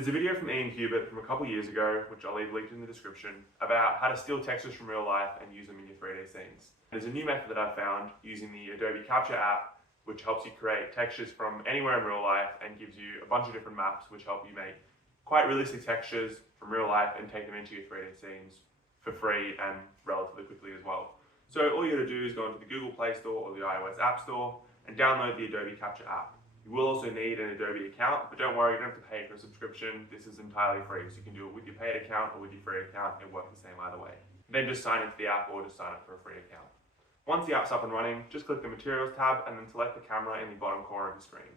There's a video from Ian Hubert from a couple years ago, which I'll leave linked in the description, about how to steal textures from real life and use them in your 3D scenes. There's a new method that I've found using the Adobe Capture app, which helps you create textures from anywhere in real life and gives you a bunch of different maps which help you make quite realistic textures from real life and take them into your 3D scenes for free and relatively quickly as well. So all you got to do is go into the Google Play Store or the iOS App Store and download the Adobe Capture app. You will also need an Adobe account, but don't worry, you don't have to pay for a subscription. This is entirely free, so you can do it with your paid account or with your free account. It works the same either way. Then just sign into the app or just sign up for a free account. Once the app's up and running, just click the Materials tab and then select the camera in the bottom corner of the screen.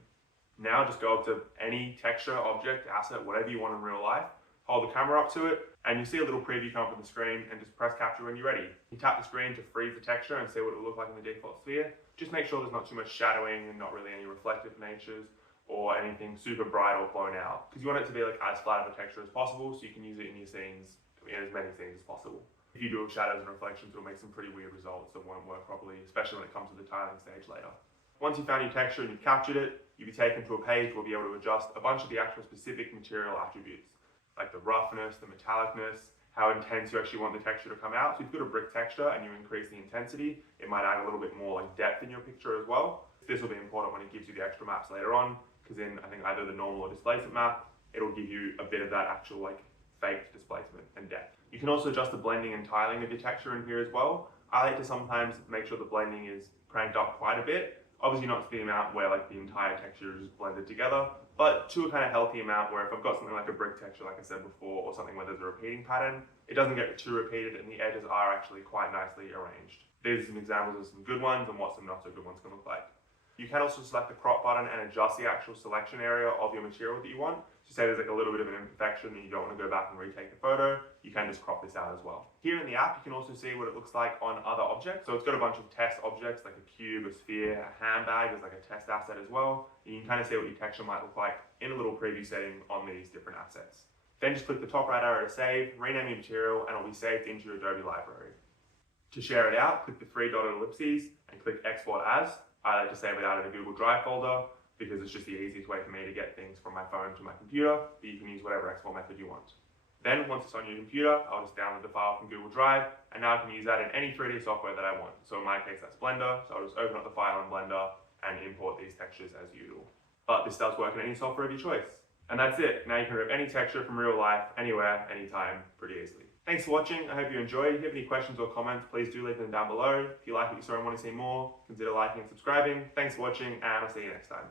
Now just go up to any texture, object, asset, whatever you want in real life, hold the camera up to it, and you see a little preview come up on the screen, and just press capture when you're ready. You tap the screen to freeze the texture and see what it will look like in the default sphere. Just make sure there's not too much shadowing and not really any reflective natures or anything super bright or blown out, because you want it to be like as flat of a texture as possible so you can use it in your scenes, in as many scenes as possible. If you do shadows and reflections, it'll make some pretty weird results that won't work properly, especially when it comes to the tiling stage later. Once you've found your texture and you've captured it, you'll be taken to a page where you'll be able to adjust a bunch of the actual specific material attributes, like the roughness, the metallicness, how intense you actually want the texture to come out. So if you've got a brick texture and you increase the intensity, it might add a little bit more like depth in your picture as well. This will be important when it gives you the extra maps later on, because in I think either the normal or displacement map, it'll give you a bit of that actual like faked displacement and depth. You can also adjust the blending and tiling of your texture in here as well. I like to sometimes make sure the blending is cranked up quite a bit. Obviously not to the amount where like the entire texture is just blended together, but to a kind of healthy amount where if I've got something like a brick texture, like I said before, or something where there's a repeating pattern, it doesn't get too repeated and the edges are actually quite nicely arranged. These are some examples of some good ones and what some not so good ones can look like. You can also select the crop button and adjust the actual selection area of your material that you want. So say there's like a little bit of an imperfection and you don't want to go back and retake the photo, you can just crop this out as well. Here in the app, you can also see what it looks like on other objects. So it's got a bunch of test objects like a cube, a sphere, a handbag as like a test asset as well. You can kind of see what your texture might look like in a little preview setting on these different assets. Then just click the top right arrow to save, rename your material, and it'll be saved into your Adobe library. To share it out, click the three dotted ellipses and click Export As. I like to save it out in a Google Drive folder because it's just the easiest way for me to get things from my phone to my computer, but you can use whatever export method you want. Then once it's on your computer, I'll just download the file from Google Drive, and now I can use that in any 3D software that I want. So in my case, that's Blender, so I'll just open up the file in Blender and import these textures as usual. But this does work in any software of your choice. And that's it. Now you can rip any texture from real life, anywhere, anytime, pretty easily. Thanks for watching. I hope you enjoyed. If you have any questions or comments, please do leave them down below. If you like what you saw and want to see more, consider liking and subscribing. Thanks for watching, and I'll see you next time.